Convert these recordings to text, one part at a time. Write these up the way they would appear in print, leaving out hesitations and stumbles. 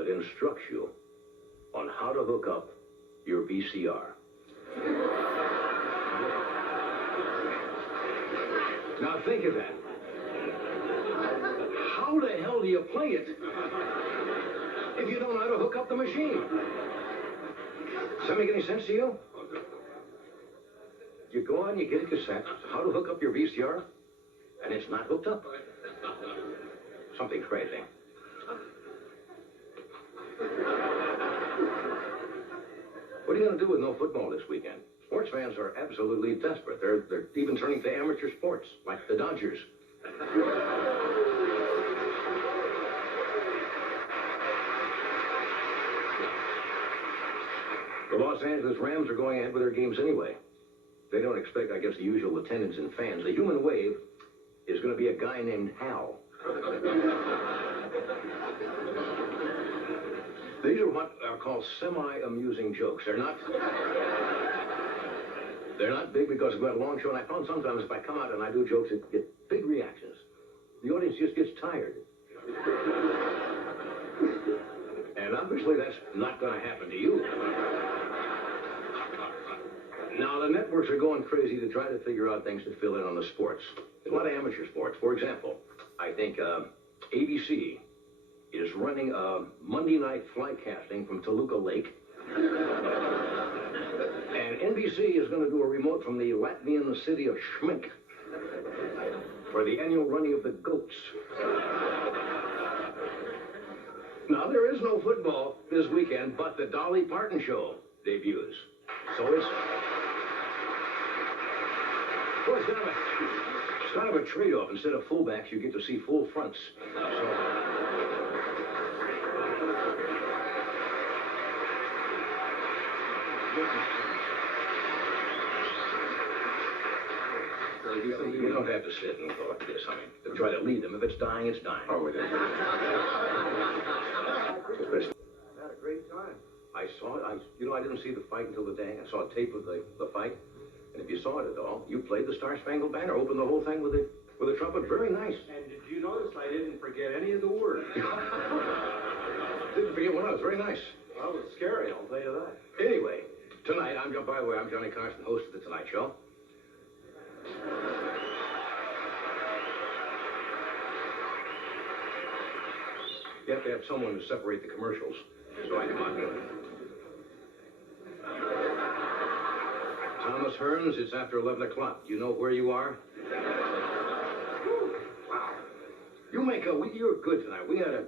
that instructs you on how to hook up your VCR. Now think of that. How the hell do you play it if you don't know how to hook up the machine? Does that make any sense to you? You go on, you get a cassette, how to hook up your VCR, and it's not hooked up. Something crazy. What are you going to do with no football this weekend? Sports fans are absolutely desperate. They're even turning to amateur sports, like the Dodgers. The Los Angeles Rams are going ahead with their games anyway. They don't expect, I guess, the usual attendance and fans. The human wave is going to be a guy named Hal. These are what are called semi-amusing jokes. They're not big because we've got a long show, and I found sometimes if I come out and I do jokes, it get big reactions. The audience just gets tired. And obviously that's not going to happen to you. Now, the networks are going crazy to try to figure out things to fill in on the sports. A lot of amateur sports. For example, I think ABC is running a Monday night fly casting from Toluca Lake. And NBC is going to do a remote from the Latvian city of Schmink for the annual running of the goats. Now, there is no football this weekend, but the Dolly Parton Show debuts. So it's kind of a trade-off. Instead of fullbacks, you get to see full fronts. You don't have to sit and go like this. I mean, to try to lead them. If it's dying, it's dying. Oh, it is. I had a great time. I saw it. I didn't see the fight until the day. I saw a tape of the fight. And if you saw it at all, you played the Star-Spangled Banner, opened the whole thing with a trumpet. Very nice. And did you notice I didn't forget any of the words? Didn't forget one of those. Very nice. Well, it was scary, I'll tell you that. Anyway, tonight, by the way, I'm Johnny Carson, host of The Tonight Show. You have to have someone to separate the commercials, so I come on here. Thomas Hearns, it's after 11 o'clock. Do you know where you are? Wow. You're good tonight. We had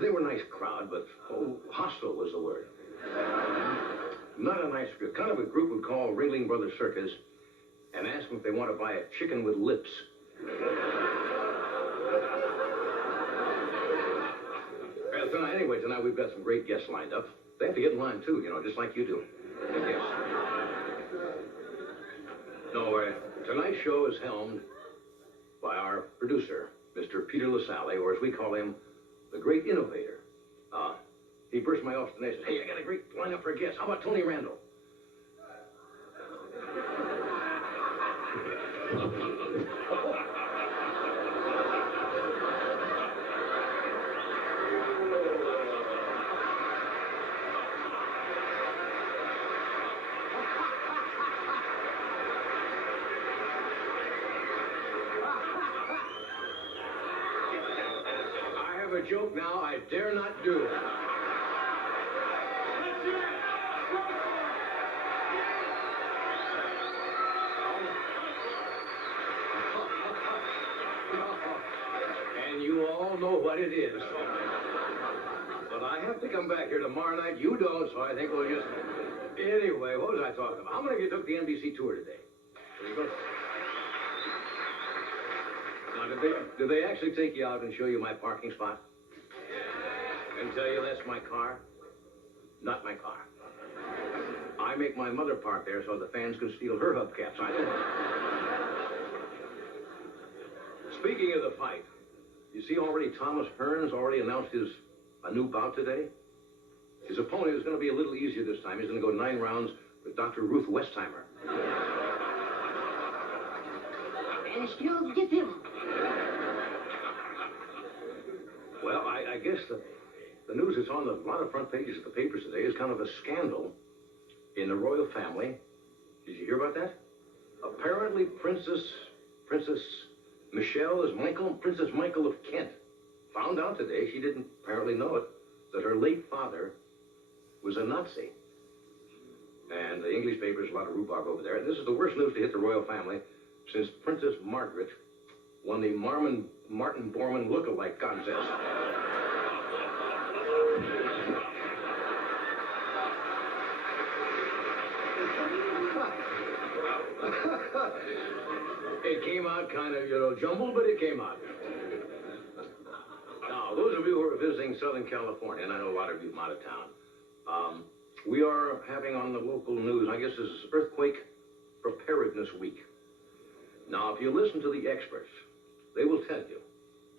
they were a nice crowd, but hostile was the word. Not a nice group. Kind of a group would call Ringling Brothers Circus and ask them if they want to buy a chicken with lips. Anyway, tonight we've got some great guests lined up. They have to get in line, too, just like you do. Yes. No, tonight's show is helmed by our producer, Mr. Peter LaSalle, or as we call him, the great innovator. He burst my office today and said, hey, I got a great lineup for guests. How about Tony Randall? A joke now I dare not do. And you all know what it is. But I have to come back here tomorrow night. You don't, so I think we'll just... Anyway, what was I talking about? How many of you took the NBC tour today? Now, did they actually take you out and show you my parking spot? And tell you that's my car? Not my car. I make my mother park there so the fans can steal her hubcaps. Speaking of the fight, you see already Thomas Hearns already announced a new bout today? His opponent is going to be a little easier this time. He's going to go 9 rounds with Dr. Ruth Westheimer. Excuse get him. Well, I guess the news that's on a lot of front pages of the papers today is kind of a scandal in the royal family. Did you hear about that? Apparently, Princess Michelle is Princess Michael of Kent. Found out today, she didn't apparently know it, that her late father was a Nazi. And the English papers, a lot of rhubarb over there. And this is the worst news to hit the royal family since Princess Margaret won the Martin Bormann look-alike contest. It came out kind of, jumbled, but it came out. Now, those of you who are visiting Southern California, and I know a lot of you from out of town, we are having on the local news, I guess this is Earthquake Preparedness Week. Now, if you listen to the experts, they will tell you,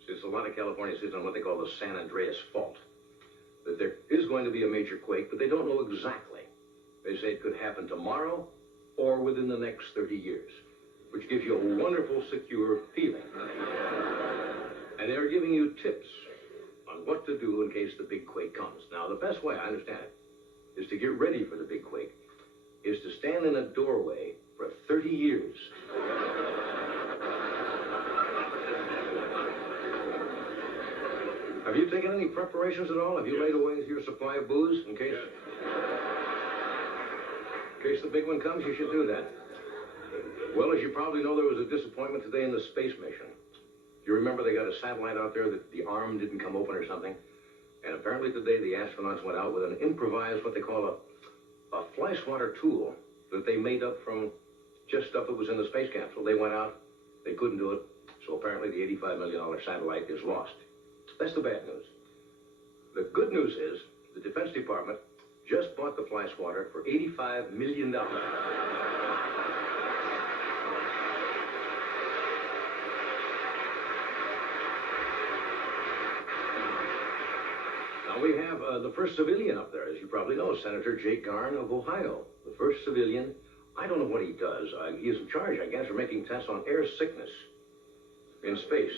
since a lot of California sits on what they call the San Andreas Fault, that there is going to be a major quake, but they don't know exactly. They say it could happen tomorrow or within the next 30 years, which gives you a wonderful, secure feeling. And they're giving you tips on what to do in case the big quake comes. Now, the best way, I understand it, is to get ready for the big quake, is to stand in a doorway for 30 years. Have you taken any preparations at all? Have you laid away your supply of booze in case the big one comes? You should do that. Well, as you probably know, there was a disappointment today in the space mission. You remember they got a satellite out there that the arm didn't come open or something? And apparently today the astronauts went out with an improvised, what they call a fly swatter tool that they made up from just stuff that was in the space capsule. They went out, they couldn't do it, so apparently the $85 million satellite is lost. That's the bad news. The good news is the Defense Department just bought the fly swatter for $85 million. Now we have the first civilian up there, as you probably know, Senator Jake Garn of Ohio. The first civilian. I don't know what he does. He is in charge, I guess, for making tests on air sickness in space.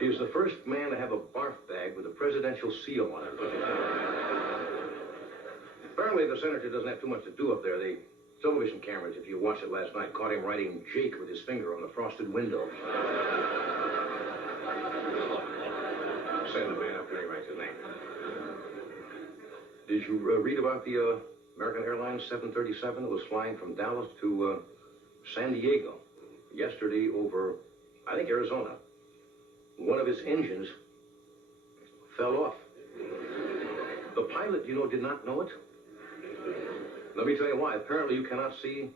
He's the first man to have a barf bag with a presidential seal on it. Apparently, the senator doesn't have too much to do up there. The television cameras, if you watched it last night, caught him writing Jake with his finger on the frosted window. Send the man up there, he writes his name. Did you read about the American Airlines 737 that was flying from Dallas to San Diego yesterday over, I think, Arizona? One of its engines fell off. The pilot, did not know it. Let me tell you why. Apparently, you cannot see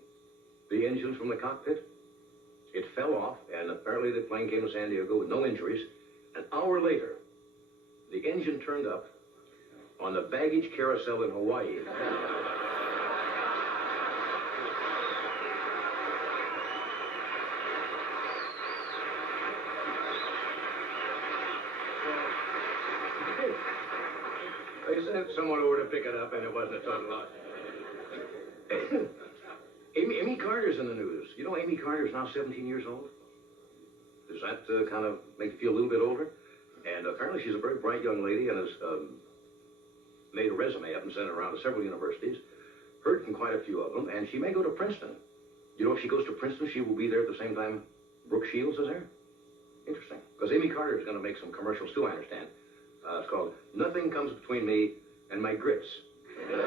the engines from the cockpit. It fell off, and apparently the plane came to San Diego with no injuries. An hour later, the engine turned up on the baggage carousel in Hawaii. They sent someone over to pick it up, and it wasn't a total loss. Amy Carter's in the news. You know Amy Carter's now 17 years old? Does that kind of make you feel a little bit older? And apparently she's a very bright young lady and has made a resume up and sent it around to several universities. Heard from quite a few of them, and she may go to Princeton. If she goes to Princeton, she will be there at the same time Brooke Shields is there? Interesting. Because Amy Carter is going to make some commercials too, I understand. It's called Nothing Comes Between Me and My Grits. No.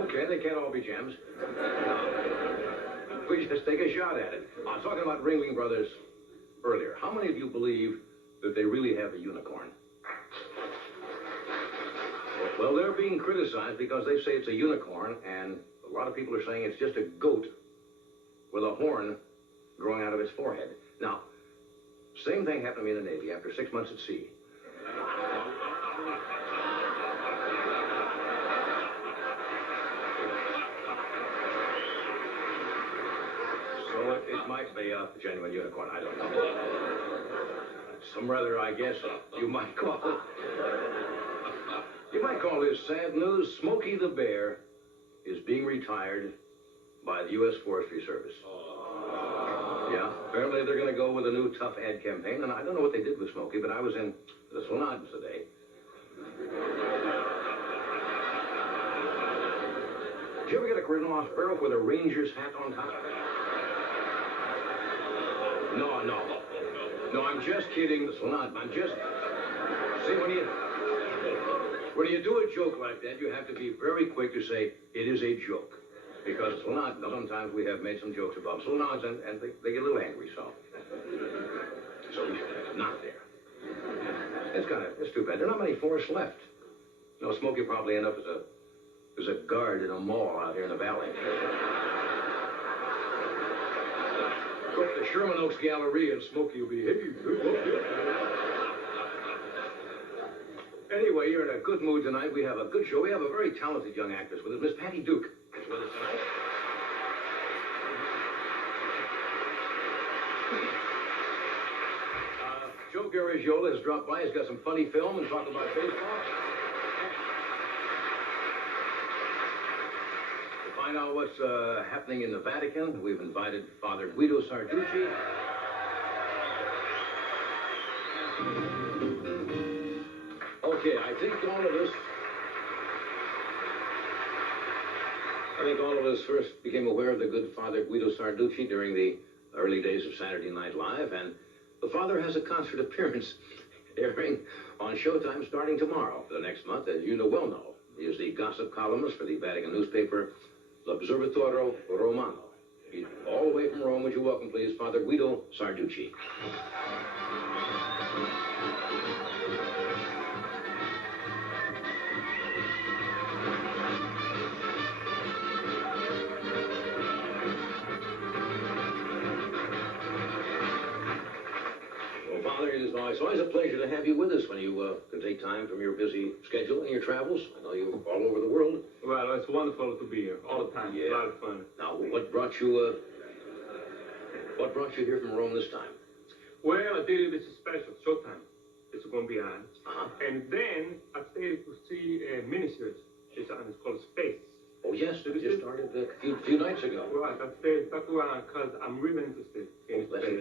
Okay, they can't all be gems. We just take a shot at it. I was talking about Ringling Brothers earlier. How many of you believe that they really have a unicorn? Well, they're being criticized because they say it's a unicorn, and a lot of people are saying it's just a goat with a horn growing out of its forehead. Now, same thing happened to me in the Navy after 6 months at sea. So it might be a genuine unicorn, I don't know. Some rather, I guess, you might call it. You might call this sad news. Smokey the Bear is being retired by the U.S. Forestry Service. Yeah, apparently they're going to go with a new tough ad campaign, and I don't know what they did with Smokey, but I was in the salons today. Did you ever get a Cardinal Sparrow with a Ranger's hat on top? No, I'm just kidding. I'm just... See, when you do a joke like that, you have to be very quick to say, it is a joke. Because sometimes we have made some jokes about salons, and they get a little angry, so he's not there. It's too bad. There are not many forests left. No, Smokey will probably end up as a guard in a mall out here in the valley. Go up to Sherman Oaks Gallery, and Smokey will be, hey. Anyway, you're in a good mood tonight. We have a good show. We have a very talented young actress with us. Miss Patty Duke is with us tonight. Joe Garagiola has dropped by. He's got some funny film and talk about baseball. To find out what's happening in the Vatican, we've invited Father Guido Sarducci. Okay, I think all of us first became aware of the good Father Guido Sarducci during the early days of Saturday Night Live, and the Father has a concert appearance airing on Showtime starting tomorrow. For the next month, as you well know, he is the gossip columnist for the Vatican newspaper, L'Osservatore Romano. All the way from Rome, would you welcome, please, Father Guido Sarducci. Father, it's always a pleasure to have you with us when you can take time from your busy schedule and your travels. I know you're all over the world. Well, it's wonderful to be here all the time. Yeah. A lot of fun. Now, what brought you here from Rome this time? Well, I did it special, Showtime. It's going to be on. And then I stayed to see a miniseries. It's called Space. Oh, yes, it just started a few nights ago. Right, I stayed back around because I'm really interested in space.